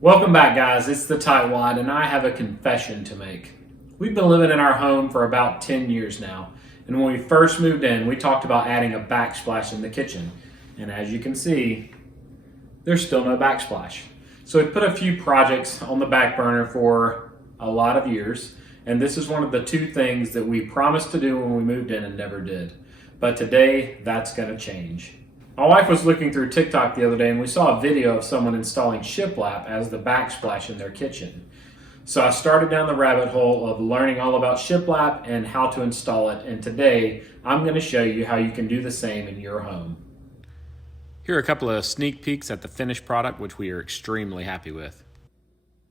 Welcome back, guys. It's the Tightwad, and I have a confession to make. We've been living in our home for about 10 years now, and when we first moved in, we talked about adding a backsplash in the kitchen. And as you can see, there's still no backsplash. So we put a few projects on the back burner for a lot of years, and this is one of the two things that we promised to do when we moved in and never did. But today, that's gonna change. My wife was looking through TikTok the other day and we saw a video of someone installing Shiplap as the backsplash in their kitchen. So I started down the rabbit hole of learning all about Shiplap and how to install it, and today I'm going to show you how you can do the same in your home. Here are a couple of sneak peeks at the finished product, which we are extremely happy with.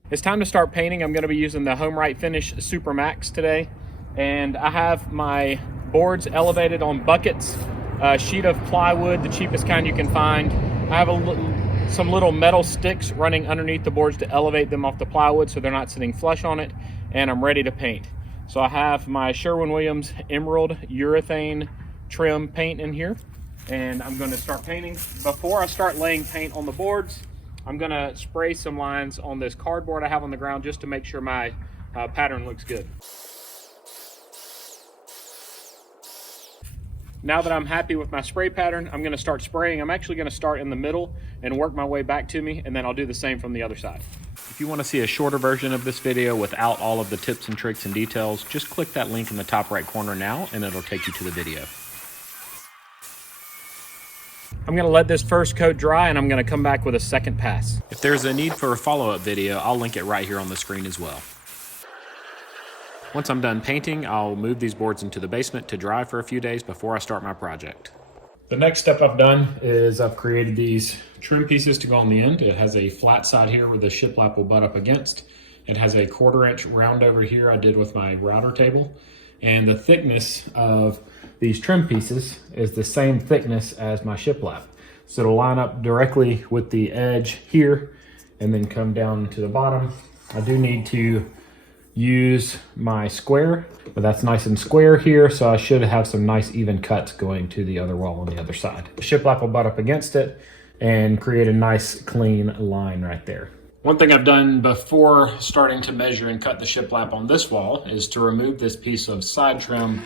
It's time to start painting. I'm going to be using the Home Right Finish Super Max today, and I have my boards elevated on buckets. A sheet of plywood, the cheapest kind you can find. I have some little metal sticks running underneath the boards to elevate them off the plywood so they're not sitting flush on it, and I'm ready to paint. So I have my Sherwin-Williams Emerald urethane trim paint in here, and I'm going to start painting. Before I start laying paint on the boards, I'm going to spray some lines on this cardboard I have on the ground just to make sure my pattern looks good. Now that I'm happy with my spray pattern, I'm going to start spraying. I'm actually going to start in the middle and work my way back to me, and then I'll do the same from the other side. If you want to see a shorter version of this video without all of the tips and tricks and details, just click that link in the top right corner now and it'll take you to the video. I'm going to let this first coat dry and I'm going to come back with a second pass. If there's a need for a follow-up video, I'll link it right here on the screen as well. Once I'm done painting, I'll move these boards into the basement to dry for a few days before I start my project. The next step I've done is I've created these trim pieces to go on the end. It has a flat side here where the shiplap will butt up against. It has a 1/4 inch round over here I did with my router table. And the thickness of these trim pieces is the same thickness as my shiplap. So it'll line up directly with the edge here and then come down to the bottom. I do need to use my square, but that's nice and square here, so I should have some nice even cuts going to the other wall on the other side. The shiplap will butt up against it and create a nice clean line right there. One thing I've done before starting to measure and cut the shiplap on this wall is to remove this piece of side trim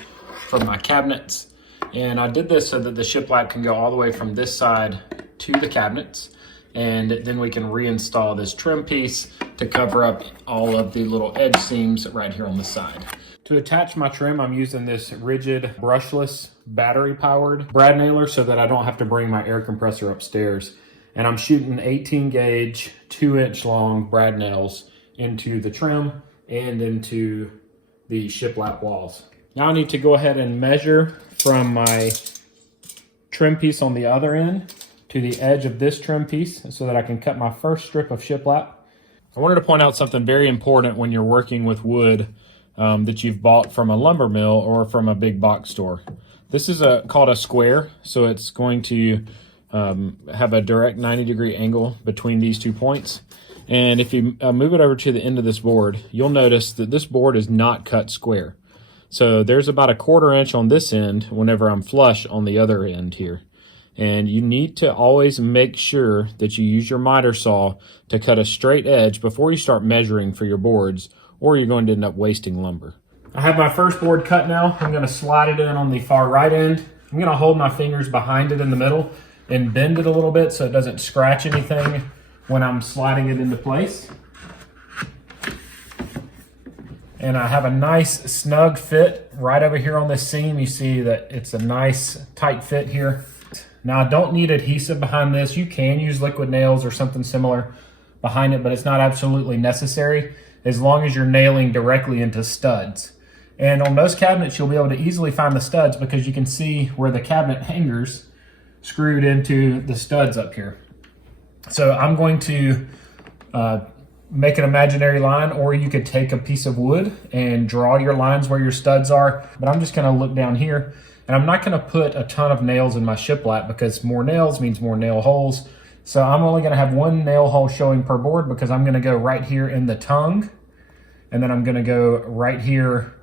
from my cabinets, and I did this so that the shiplap can go all the way from this side to the cabinets, and then we can reinstall this trim piece to cover up all of the little edge seams right here on the side. To attach my trim, I'm using this rigid brushless battery powered brad nailer so that I don't have to bring my air compressor upstairs. And I'm shooting 18 gauge, 2-inch long brad nails into the trim and into the shiplap walls. Now I need to go ahead and measure from my trim piece on the other end to the edge of this trim piece so that I can cut my first strip of shiplap. I wanted to point out something very important when you're working with wood that you've bought from a lumber mill or from a big box store. This is called a square, so it's going to have a direct 90-degree angle between these 2 points. And if you move it over to the end of this board, you'll notice that this board is not cut square. So there's about a 1/4 inch on this end whenever I'm flush on the other end here. And you need to always make sure that you use your miter saw to cut a straight edge before you start measuring for your boards, or you're going to end up wasting lumber. I have my first board cut now. I'm going to slide it in on the far right end. I'm going to hold my fingers behind it in the middle and bend it a little bit so it doesn't scratch anything when I'm sliding it into place. And I have a nice snug fit right over here on this seam. You see that it's a nice tight fit here. Now I don't need adhesive behind this. You can use liquid nails or something similar behind it, but it's not absolutely necessary as long as you're nailing directly into studs. And on most cabinets, you'll be able to easily find the studs because you can see where the cabinet hangers screwed into the studs up here. So I'm going to make an imaginary line, or you could take a piece of wood and draw your lines where your studs are. But I'm just gonna look down here, and I'm not gonna put a ton of nails in my shiplap because more nails means more nail holes. So I'm only gonna have 1 nail hole showing per board because I'm gonna go right here in the tongue, and then I'm gonna go right here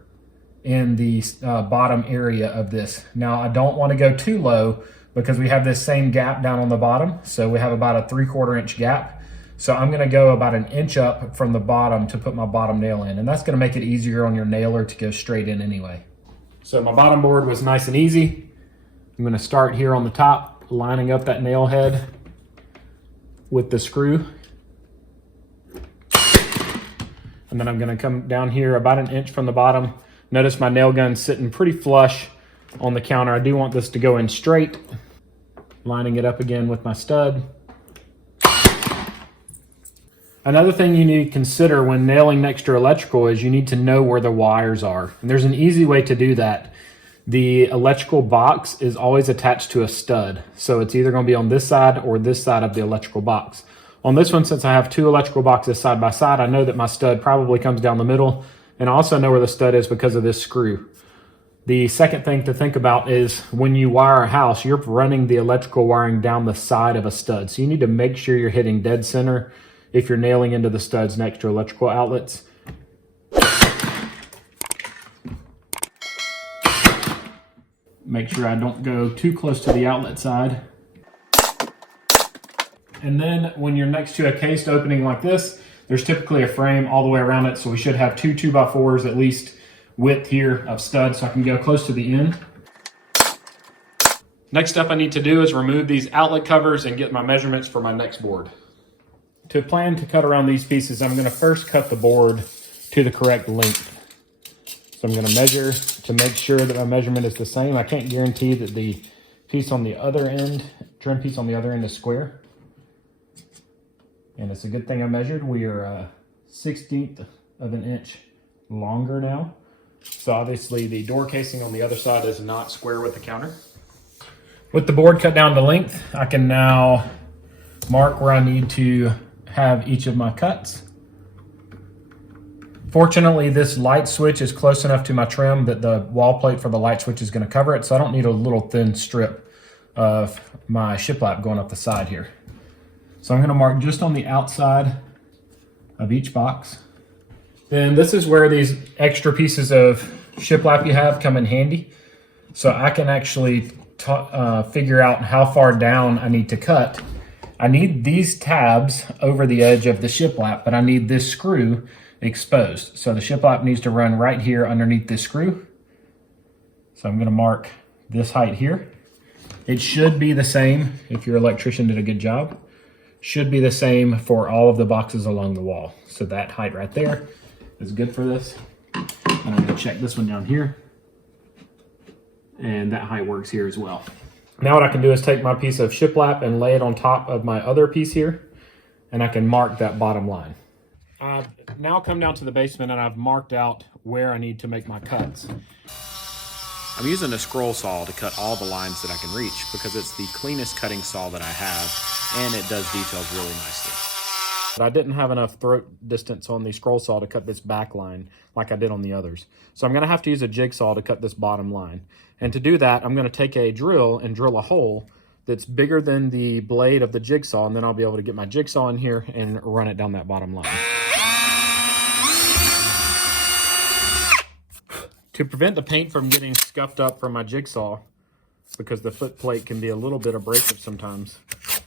in the bottom area of this. Now I don't wanna go too low because we have this same gap down on the bottom. So we have about a 3/4 inch gap. So I'm gonna go about an inch up from the bottom to put my bottom nail in, and that's gonna make it easier on your nailer to go straight in anyway. So my bottom board was nice and easy. I'm gonna start here on the top, lining up that nail head with the screw. And then I'm gonna come down here about an inch from the bottom. Notice my nail gun's sitting pretty flush on the counter. I do want this to go in straight. Lining it up again with my stud. Another thing you need to consider when nailing next to electrical is you need to know where the wires are. And there's an easy way to do that. The electrical box is always attached to a stud. So it's either gonna be on this side or this side of the electrical box. On this one, since I have two electrical boxes side by side, I know that my stud probably comes down the middle, and I also know where the stud is because of this screw. The second thing to think about is when you wire a house, you're running the electrical wiring down the side of a stud. So you need to make sure you're hitting dead center if you're nailing into the studs next to electrical outlets. Make sure I don't go too close to the outlet side. And then when you're next to a cased opening like this, there's typically a frame all the way around it. So we should have two 2x4s at least width here of studs so I can go close to the end. Next step I need to do is remove these outlet covers and get my measurements for my next board. To plan to cut around these pieces, I'm gonna first cut the board to the correct length. So I'm gonna measure to make sure that my measurement is the same. I can't guarantee that the piece on the other end, trim piece on the other end is square. And it's a good thing I measured. We are a 1/16 of an inch longer now. So obviously the door casing on the other side is not square with the counter. With the board cut down to length, I can now mark where I need to have each of my cuts. Fortunately, this light switch is close enough to my trim that the wall plate for the light switch is going to cover it, so I don't need a little thin strip of my shiplap going up the side here. So I'm going to mark just on the outside of each box. Then this is where these extra pieces of shiplap you have come in handy. So I can actually figure out how far down I need to cut. I need these tabs over the edge of the shiplap, but I need this screw exposed. So the shiplap needs to run right here underneath this screw. So I'm going to mark this height here. It should be the same if your electrician did a good job. Should be the same for all of the boxes along the wall. So that height right there is good for this. And I'm going to check this one down here. And that height works here as well. Now what I can do is take my piece of shiplap and lay it on top of my other piece here, and I can mark that bottom line. I've now come down to the basement and I've marked out where I need to make my cuts. I'm using a scroll saw to cut all the lines that I can reach because it's the cleanest cutting saw that I have, and it does details really nicely. But I didn't have enough throat distance on the scroll saw to cut this back line like I did on the others. So I'm gonna have to use a jigsaw to cut this bottom line. And to do that, I'm gonna take a drill and drill a hole that's bigger than the blade of the jigsaw, and then I'll be able to get my jigsaw in here and run it down that bottom line. To prevent the paint from getting scuffed up from my jigsaw, because the foot plate can be a little bit abrasive sometimes,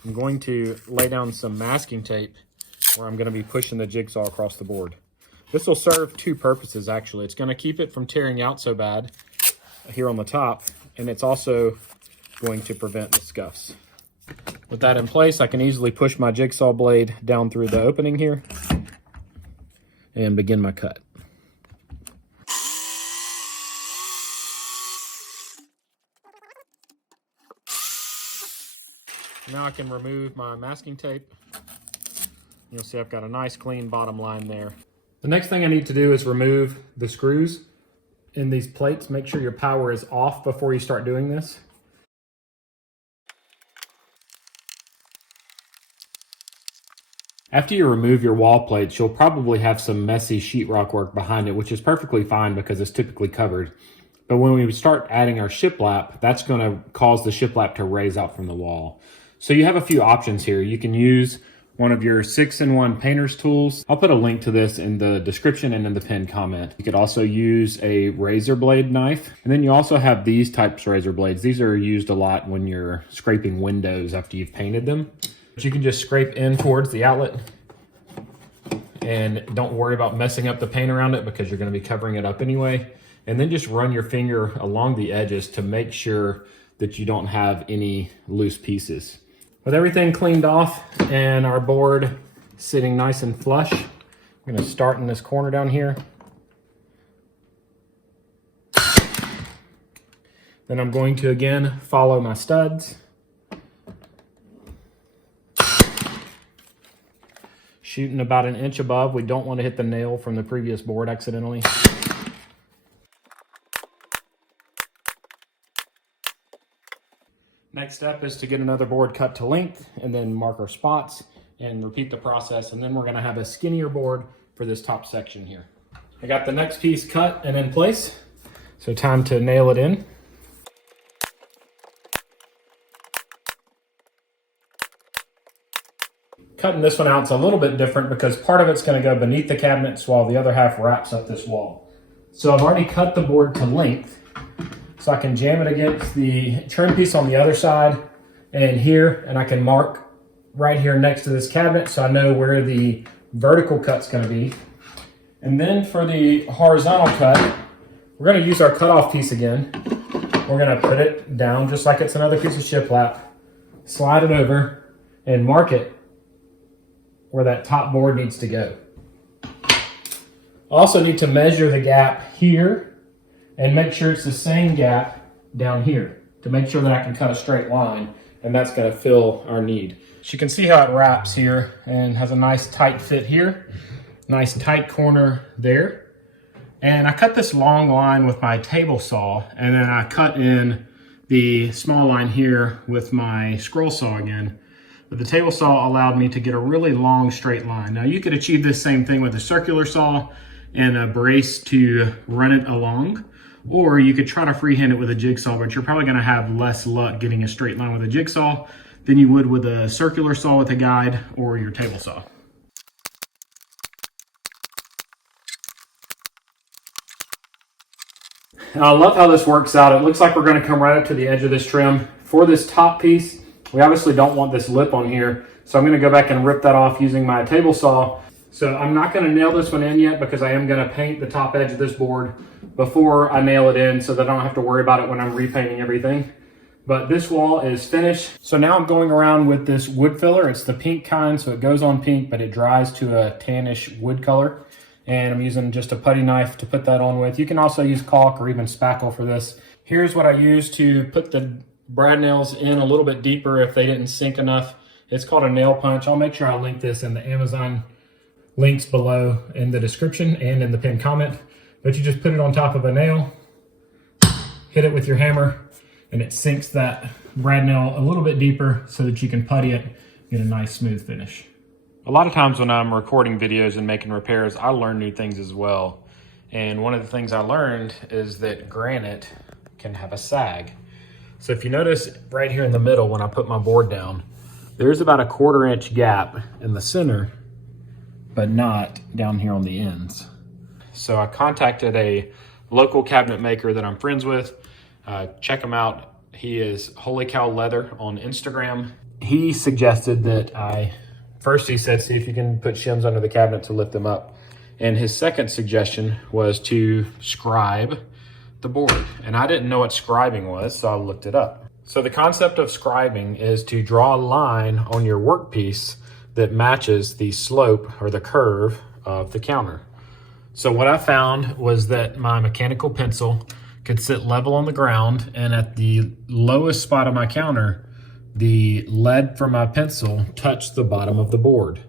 I'm going to lay down some masking tape where I'm going to be pushing the jigsaw across the board. This will serve two purposes actually. It's going to keep it from tearing out so bad here on the top, and it's also going to prevent the scuffs. With that in place, I can easily push my jigsaw blade down through the opening here and begin my cut. Now I can remove my masking tape. You'll see I've got a nice clean bottom line there. The next thing I need to do is remove the screws in these plates. Make sure your power is off before you start doing this. After you remove your wall plates, you'll probably have some messy sheetrock work behind it, which is perfectly fine because it's typically covered. But when we start adding our shiplap, that's going to cause the shiplap to raise out from the wall. So you have a few options here. You can use one of your 6-in-1 painter's tools. I'll put a link to this in the description and in the pinned comment. You could also use a razor blade knife. And then you also have these types of razor blades. These are used a lot when you're scraping windows after you've painted them. But you can just scrape in towards the outlet and don't worry about messing up the paint around it because you're going to be covering it up anyway. And then just run your finger along the edges to make sure that you don't have any loose pieces. With everything cleaned off and our board sitting nice and flush, I'm going to start in this corner down here. Then I'm going to again follow my studs. Shooting about an inch above. We don't want to hit the nail from the previous board accidentally. Next step is to get another board cut to length and then mark our spots and repeat the process. And then we're going to have a skinnier board for this top section here. I got the next piece cut and in place. So time to nail it in. Cutting this one out is a little bit different because part of it's going to go beneath the cabinets while the other half wraps up this wall. So I've already cut the board to length. So I can jam it against the trim piece on the other side and here, and I can mark right here next to this cabinet so I know where the vertical cut's going to be. And then for the horizontal cut, we're going to use our cutoff piece again. We're going to put it down just like it's another piece of shiplap, slide it over, and mark it where that top board needs to go. Also need to measure the gap here and make sure it's the same gap down here to make sure that I can cut a straight line, and that's going to fill our need. So you can see how it wraps here and has a nice tight fit here, nice tight corner there. And I cut this long line with my table saw, and then I cut in the small line here with my scroll saw again. But the table saw allowed me to get a really long straight line. Now you could achieve this same thing with a circular saw and a brace to run it along, or you could try to freehand it with a jigsaw, but you're probably gonna have less luck getting a straight line with a jigsaw than you would with a circular saw with a guide or your table saw. And I love how this works out. It looks like we're gonna come right up to the edge of this trim. For this top piece, we obviously don't want this lip on here, so I'm gonna go back and rip that off using my table saw. So I'm not gonna nail this one in yet because I am gonna paint the top edge of this board before I nail it in so that I don't have to worry about it when I'm repainting everything. But this wall is finished. So now I'm going around with this wood filler. It's the pink kind, so it goes on pink, but it dries to a tannish wood color. And I'm using just a putty knife to put that on with. You can also use caulk or even spackle for this. Here's what I use to put the brad nails in a little bit deeper if they didn't sink enough. It's called a nail punch. I'll make sure I link this in the Amazon links below in the description and in the pinned comment. But you just put it on top of a nail, hit it with your hammer, and it sinks that brad nail a little bit deeper so that you can putty it, get a nice smooth finish. A lot of times when I'm recording videos and making repairs, I learn new things as well. And one of the things I learned is that granite can have a sag. So if you notice right here in the middle when I put my board down, there's about a 1/4 inch gap in the center, but not down here on the ends. So I contacted a local cabinet maker that I'm friends with. Check him out. He is Holy Cow Leather on Instagram. He suggested that first he said, see if you can put shims under the cabinet to lift them up. And his second suggestion was to scribe the board. And I didn't know what scribing was, so I looked it up. So the concept of scribing is to draw a line on your workpiece that matches the slope or the curve of the counter. So what I found was that my mechanical pencil could sit level on the ground, and at the lowest spot of my counter, the lead from my pencil touched the bottom of the board.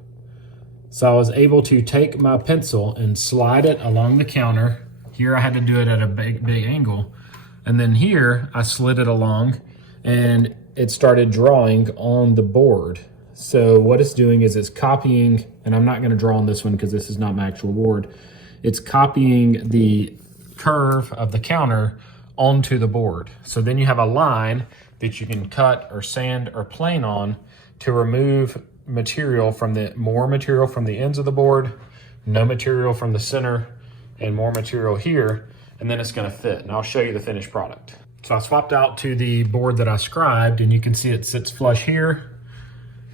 So I was able to take my pencil and slide it along the counter. Here I had to do it at a big angle. And then here I slid it along and it started drawing on the board. So what it's doing is it's copying, and I'm not going to draw on this one because this is not my actual board. It's copying the curve of the counter onto the board. So then you have a line that you can cut or sand or plane on to remove more material from the ends of the board, no material from the center, and more material here, and then it's going to fit. And I'll show you the finished product. So I swapped out to the board that I scribed, and you can see it sits flush here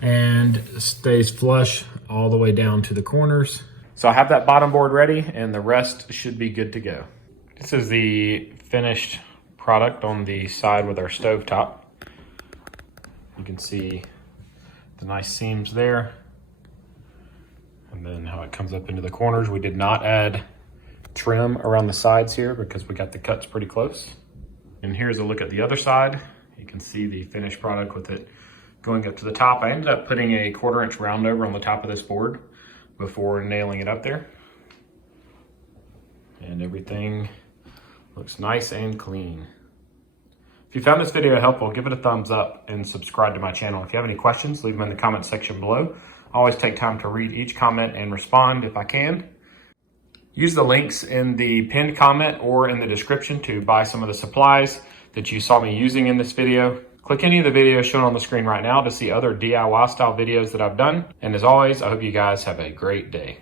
and stays flush all the way down to the corners. So I have that bottom board ready and the rest should be good to go. This is the finished product on the side with our stove top. You can see the nice seams there. And then how it comes up into the corners. We did not add trim around the sides here because we got the cuts pretty close. And here's a look at the other side. You can see the finished product with it going up to the top. I ended up putting a 1/4 inch round over on the top of this board before nailing it up there. And everything looks nice and clean. If you found this video helpful, give it a thumbs up and subscribe to my channel. If you have any questions, leave them in the comment section below. I always take time to read each comment and respond if I can. Use the links in the pinned comment or in the description to buy some of the supplies that you saw me using in this video. Click any of the videos shown on the screen right now to see other DIY style videos that I've done. And as always, I hope you guys have a great day.